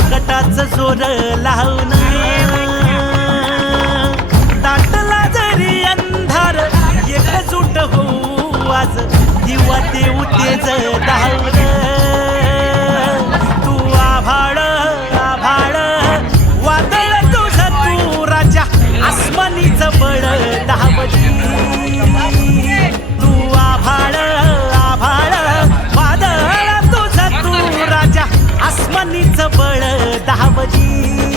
संकटाचं जोर लावून दाटला जरी अंधार एकजूट होऊ आज दिवा देऊ तेज धावून तू आभाळ आभाळ वादळ तुझं तू राजा आसमानीचं बळ दावली तू आभाळ आभाळ वादळ तुझं तू राजा आसमानीचं बळ दावली